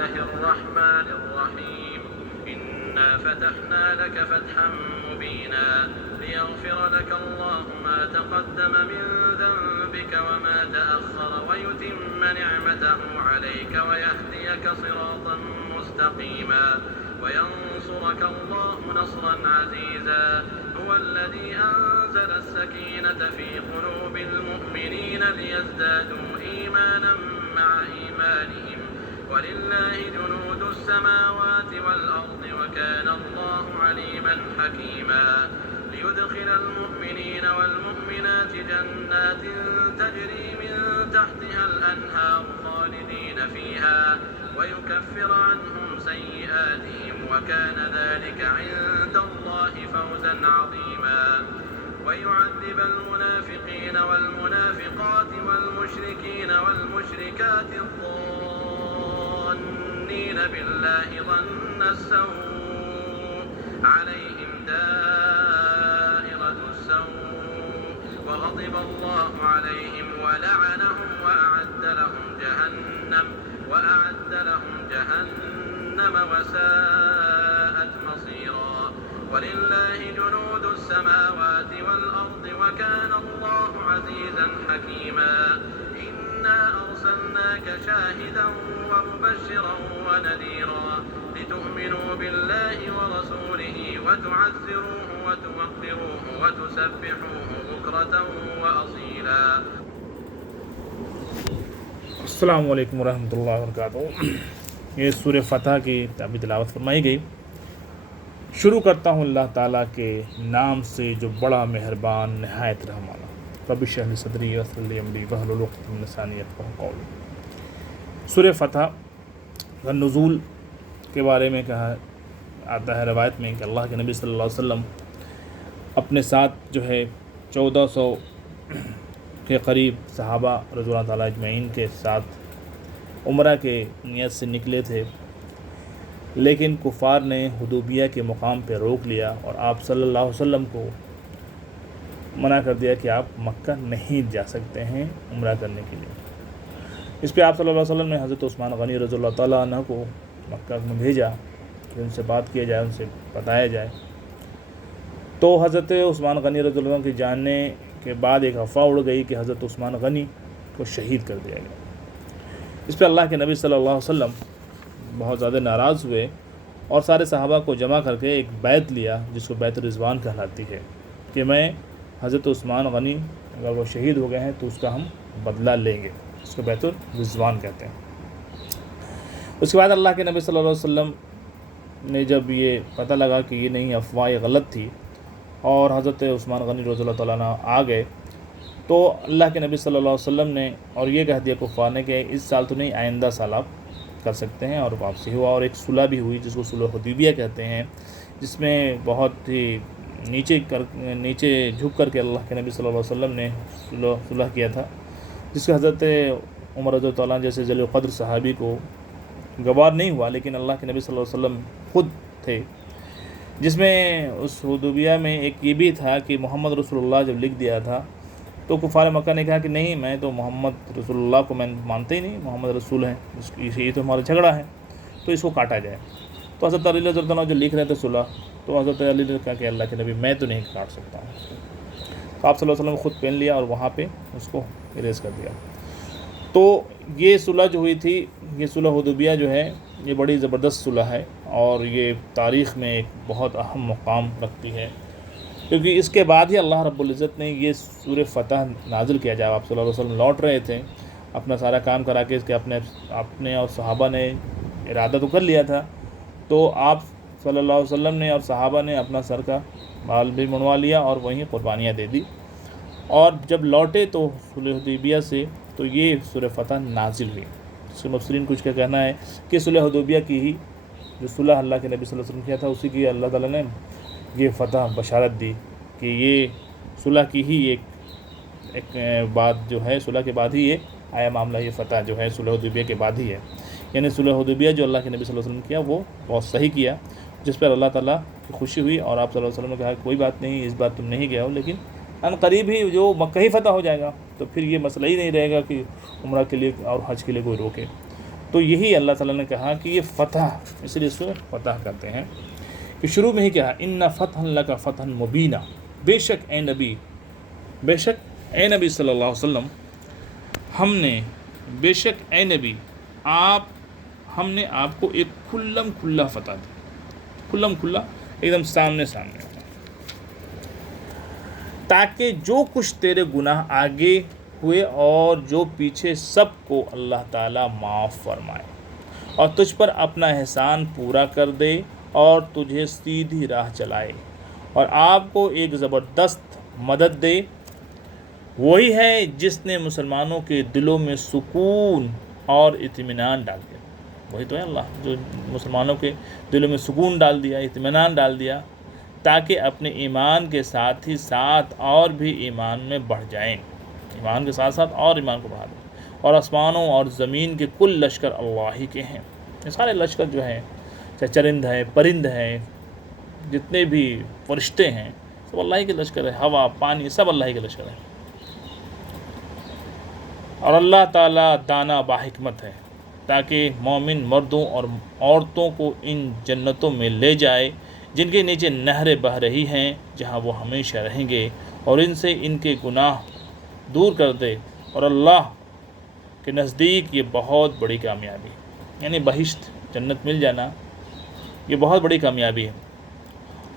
الله الرحمن الرحيم إنا فتحنا لك فتحا مبينا ليغفر لك الله ما تقدم من ذنبك وما تأخر ويتم نعمته عليك ويهديك صراطا مستقيما وينصرك الله نصرا عزيزا هو الذي أنزل السكينة في قلوب المؤمنين ليزدادوا إيمانا مع إيمانهم ولله جنود السماوات والأرض وكان الله عليما حكيما ليدخل المؤمنين والمؤمنات جنات تجري من تحتها الأنهار خالدين فيها ويكفر عنهم سيئاتهم وكان ذلك عند الله فوزا عظيما ويعذب المنافقين والمنافقات والمشركين والمشركات الظانين بالله ظن السوء عليهم دائرة السوء وغضب الله عليهم ولعنهم وأعد لهم جهنم وساءت مصيرا ولله جنود السماوات والأرض وكان الله عزيزا حكيما إنا أرسلناك شاهدا ومبشرا ونذيرا لتؤمنوا بالله ورسوله وتعزروه وتوقروه وتسبحوه بكرة وأصيلا. السلام علیکم ورحمۃ اللہ وبرکاتہ. یہ سورہ فتح کی ابھی تلاوت فرمائی گئی. شروع کرتا ہوں اللہ تعالیٰ کے نام سے جو بڑا مہربان نہایت رحم والا. رب اشرح لی صدری ویسر لی امری واحلل عقدۃ من لسانی یفقہوا قولی. سورہ فتح کا نزول کے بارے میں کہا آتا ہے روایت میں کہ اللہ کے نبی صلی اللہ علیہ وسلم اپنے ساتھ جو ہے 1400 کے قریب صحابہ رضی اللہ تعالیٰ اجمعین کے ساتھ عمرہ کے نیت سے نکلے تھے، لیکن کفار نے حدیبیہ کے مقام پہ روک لیا اور آپ صلی اللہ علیہ وسلم کو منع کر دیا کہ آپ مکہ نہیں جا سکتے ہیں عمرہ کرنے کے لیے. اس پہ آپ صلی اللہ علیہ وسلم نے حضرت عثمان غنی رضی اللہ تعالیٰ عنہ کو مکہ میں بھیجا کہ ان سے بات کیا جائے، ان سے بتایا جائے. تو حضرت عثمان غنی رضی اللہ عنہ کی جاننے کے بعد ایک افواہ اڑ گئی کہ حضرت عثمان غنی کو شہید کر دیا گیا. اس پہ اللہ کے نبی صلی اللہ علیہ وسلم بہت زیادہ ناراض ہوئے اور سارے صحابہ کو جمع کر کے ایک بیعت لیا جس کو بیعت رضوان کہلاتی ہے کہ میں حضرت عثمان غنی اگر وہ شہید ہو گئے ہیں تو اس کا ہم بدلہ لیں گے. اس کو بیعت رضوان کہتے ہیں. اس کے بعد اللہ کے نبی صلی اللہ علیہ وسلم نے جب یہ پتہ لگا کہ یہ نہیں افواہ غلط تھی اور حضرت عثمان غنی رضی اللہ تعالیٰ عنہ آ گئے تو اللہ کے نبی صلی اللہ علیہ وسلم نے اور یہ کہہ دیا کفار نے کہ اس سال تو نہیں آئندہ سال آپ کر سکتے ہیں، اور واپسی ہوا اور ایک صلح بھی ہوئی جس کو صلح حدیبیہ کہتے ہیں، جس میں بہت ہی نیچے جھک کر کے اللہ کے نبی صلی اللہ علیہ وسلم نے صلح کیا تھا، جس کا حضرت عمر رضی اللہ عنہ جیسے ذیل القدر صحابی کو گوار نہیں ہوا، لیکن اللہ کے نبی صلی اللہ علیہ وسلم خود تھے. جس میں اس حدیبیہ میں ایک یہ بھی تھا کہ محمد رسول اللہ جب لکھ دیا تھا تو کفار مکہ نے کہا کہ نہیں، میں تو محمد رسول اللہ کو میں مانتے ہی نہیں، محمد رسول ہیں، یہ تو ہمارا جھگڑا ہے، تو اس کو کاٹا جائے. تو حضرت علی رضی اللہ عنہ جو لکھ رہے تھے صلح، تو حضرت علی نے کہا کہ اللہ کے نبی میں تو نہیں کاٹ سکتا ہوں. تو آپ صلی اللہ علیہ وسلم نے خود پہن لیا اور وہاں پہ اس کو اریز کر دیا. تو یہ صلح جو ہوئی تھی، یہ صلح حدیبیہ جو ہے یہ بڑی زبردست صلح ہے اور یہ تاریخ میں ایک بہت اہم مقام رکھتی ہے، کیونکہ اس کے بعد ہی اللہ رب العزت نے یہ سورہ فتح نازل کیا. جب آپ صلی اللہ علیہ وسلم لوٹ رہے تھے اپنا سارا کام کرا کے، اس کے اپنے اور صحابہ نے ارادہ تو کر لیا تھا، تو آپ صلی اللہ علیہ وسلم نے اور صحابہ نے اپنا سر کا بال بھی منڈوا لیا اور وہیں قربانیاں دے دی. اور جب لوٹے تو صلح حدیبیہ سے تو یہ سورہ فتح نازل ہوئی. اس کے مفسرین کچھ کا کہنا ہے کہ صلح حدیبیہ کی ہی جو صلح اللہ کے نبی صلی اللہ علیہ وسلم کیا تھا اسی کی اللہ تعالیٰ نے یہ فتح بشارت دی کہ یہ صلح کی ہی ایک بات جو ہے، صلح کے بعد ہی یہ آیا معاملہ، یہ فتح جو ہے صلح حدیبیہ کے بعد ہی ہے. یعنی صلح حدیبیہ جو اللہ کے نبی صلی اللہ علیہ وسلم کیا وہ بہت صحیح کیا، جس پر اللہ تعالیٰ کی خوشی ہوئی. اور آپ صلی اللہ علیہ وسلم نے کہا کوئی بات نہیں، اس بار تم نہیں گئے ہو، لیکن ان قریب ہی جو مکہ ہی فتح ہو جائے گا تو پھر یہ مسئلہ ہی نہیں رہے گا کہ عمرہ کے لیے اور حج کے لیے کوئی روکے. تو یہی اللہ تعالیٰ نے کہا کہ یہ فتح، اس لیے اس کو فتح کرتے ہیں کہ شروع میں ہی کہا ان فتح لک فتحا مبینہ، بے شک اے نبی صلی اللہ علیہ وسلم، بے شک اے نبی ہم نے آپ کو ایک کھلا فتح دی، کھلا ایک دم سامنے تاکہ جو کچھ تیرے گناہ آگے ہوئے اور جو پیچھے سب کو اللہ تعالیٰ معاف فرمائے اور تجھ پر اپنا احسان پورا کر دے اور تجھے سیدھی راہ چلائے اور آپ کو ایک زبردست مدد دے۔ وہی ہے جس نے مسلمانوں کے دلوں میں سکون اور اطمینان ڈال دیا، وہی تو ہے اللہ جو مسلمانوں کے دلوں میں سکون ڈال دیا، اطمینان ڈال دیا، تاکہ اپنے ایمان کے ساتھ ہی ساتھ اور بھی ایمان میں بڑھ جائیں، ایمان کے ساتھ ساتھ اور ایمان کو بڑھا دیں۔ اور آسمانوں اور زمین کے کل لشکر اللہ ہی کے ہیں، یہ سارے لشکر جو ہیں، چاہے چرند ہے، پرند ہے، جتنے بھی فرشتے ہیں، سب اللہ ہی کے لشکر ہے، ہوا پانی سب اللہ ہی کے لشکر ہے۔ اور اللہ تعالیٰ دانا باحکمت ہے تاکہ مومن مردوں اور عورتوں کو ان جنتوں میں لے جائے جن کے نیچے نہریں بہہ رہی ہیں، جہاں وہ ہمیشہ رہیں گے، اور ان سے ان کے گناہ دور کر دے، اور اللہ کے نزدیک یہ بہت بڑی کامیابی ہے، یعنی بہشت جنت مل جانا یہ بہت بڑی کامیابی ہے،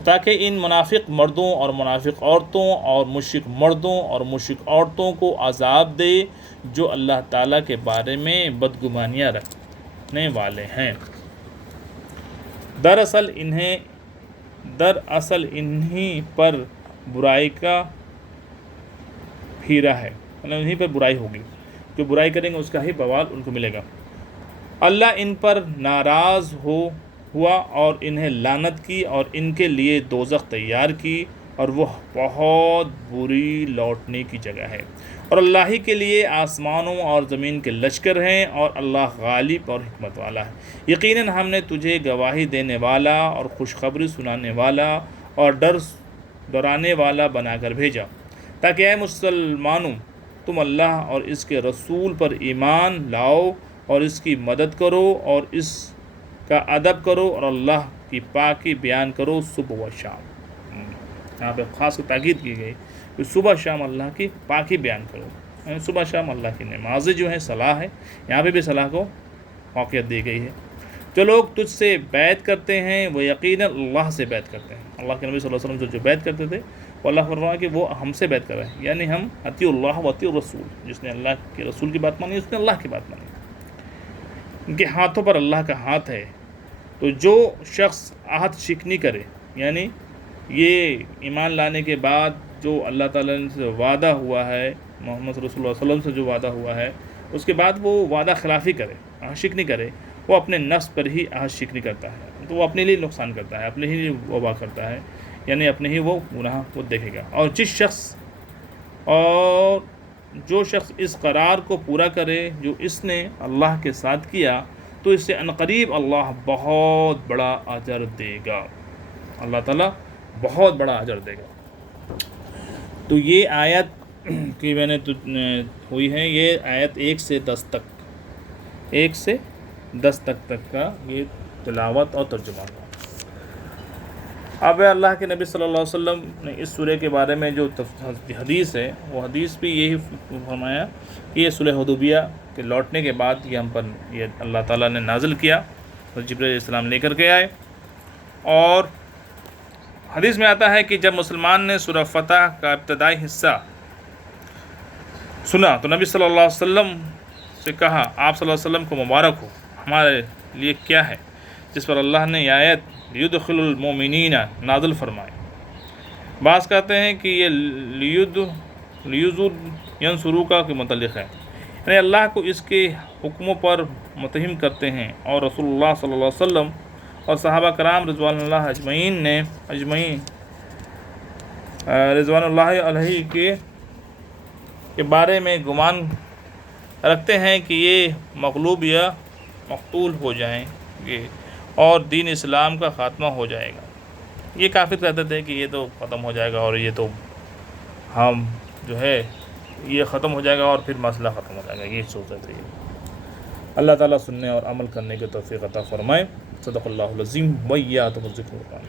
تاکہ ان منافق مردوں اور منافق عورتوں اور مشرک مردوں اور مشرک عورتوں کو عذاب دے جو اللہ تعالیٰ کے بارے میں بدگمانیاں رکھنے والے ہیں۔ دراصل انہی پر برائی کا پھیرا ہے، انہی پر برائی ہوگی، جو برائی کریں گے اس کا ہی بوال ان کو ملے گا۔ اللہ ان پر ناراض ہوا اور انہیں لعنت کی اور ان کے لیے دوزخ تیار کی، اور وہ بہت بری لوٹنے کی جگہ ہے۔ اور اللہ ہی کے لیے آسمانوں اور زمین کے لشکر ہیں، اور اللہ غالب اور حکمت والا ہے۔ یقیناً ہم نے تجھے گواہی دینے والا اور خوشخبری سنانے والا اور ڈرانے والا بنا کر بھیجا، تاکہ اے مسلمانوں تم اللہ اور اس کے رسول پر ایمان لاؤ اور اس کی مدد کرو اور اس کا ادب کرو اور اللہ کی پاکی بیان کرو صبح و شام۔ یہاں پہ خاص تاکید کی گئی کہ صبح شام اللہ کی پاکی بیان کرو، صبح شام اللہ کی نمازیں جو ہیں صلاح ہے، یہاں پہ بھی صلاح کو موقعیت دی گئی ہے۔ جو لوگ تجھ سے بیعت کرتے ہیں وہ یقیناً اللہ سے بیعت کرتے ہیں، اللہ کے نبی صلی اللہ علیہ وسلم سے جو بیعت کرتے تھے وہ اللہ فرمایا کہ وہ ہم سے بیعت کر رہے ہیں، یعنی ہم اطیع اللہ و اطیع الرسول، جس نے اللہ کے رسول کی بات مانی اس نے اللہ کی بات مانی، ان کے ہاتھوں پر اللہ کا ہاتھ ہے۔ تو جو شخص عہد شکنی کرے، یعنی یہ ایمان لانے کے بعد جو اللہ تعالیٰ سے وعدہ ہوا ہے، محمد رسول اللہ صلی اللہ علیہ وسلم سے جو وعدہ ہوا ہے، اس کے بعد وہ وعدہ خلافی کرے، عہد شکنی کرے، وہ اپنے نفس پر ہی عہد شکنی کرتا ہے، تو وہ اپنے لیے نقصان کرتا ہے، اپنے ہی لیے وبا کرتا ہے، یعنی اپنے ہی وہ گناہ وہ دیکھے گا۔ اور جو شخص اس قرار کو پورا کرے جو اس نے اللہ کے ساتھ کیا، تو اس سے عنقریب اللہ بہت بڑا اجر دے گا، اللہ تعالیٰ بہت بڑا اجر دے گا۔ تو یہ آیت کی میں نے ہوئی ہے، یہ آیت 1 سے 10 تک کا یہ تلاوت اور ترجمہ ہوا۔ اب اللہ کے نبی صلی اللہ علیہ وسلم نے اس سورہ کے بارے میں جو حدیث ہے، وہ حدیث بھی یہی فرمایا کہ یہ صلح حدیبیہ کے لوٹنے کے بعد یہ ہم پر یہ اللہ تعالیٰ نے نازل کیا، جبرائیل علیہ السلام لے کر کے آئے۔ اور حدیث میں آتا ہے کہ جب مسلمان نے سورہ فتح کا ابتدائی حصہ سنا تو نبی صلی اللہ علیہ وسلم سے کہا، آپ صلی اللہ علیہ وسلم کو مبارک ہو، ہمارے لیے کیا ہے جس پر اللہ نے یہ آیت لیدخل المؤمنین نازل فرمائے۔ بعض کہتے ہیں کہ یہ ینصروکا کے متعلق ہے، یعنی اللہ کو اس کے حکموں پر متہم کرتے ہیں، اور رسول اللہ صلی اللہ علیہ وسلم اور صحابہ کرام رضوان اللہ اجمعین رضوان اللہ علیہ کے بارے میں گمان رکھتے ہیں کہ یہ مغلوب یا مقتول ہو جائیں گے اور دین اسلام کا خاتمہ ہو جائے گا۔ یہ کافر کہتے تھے کہ یہ تو ختم ہو جائے گا اور یہ تو ہم جو ہے یہ ختم ہو جائے گا اور پھر مسئلہ ختم ہو جائے گا، یہ سوچتے تھے۔ اللہ تعالیٰ سننے اور عمل کرنے کے توفیق عطا فرمائے۔ صدق اللہ العظیم وإياكم الذکر القرآن۔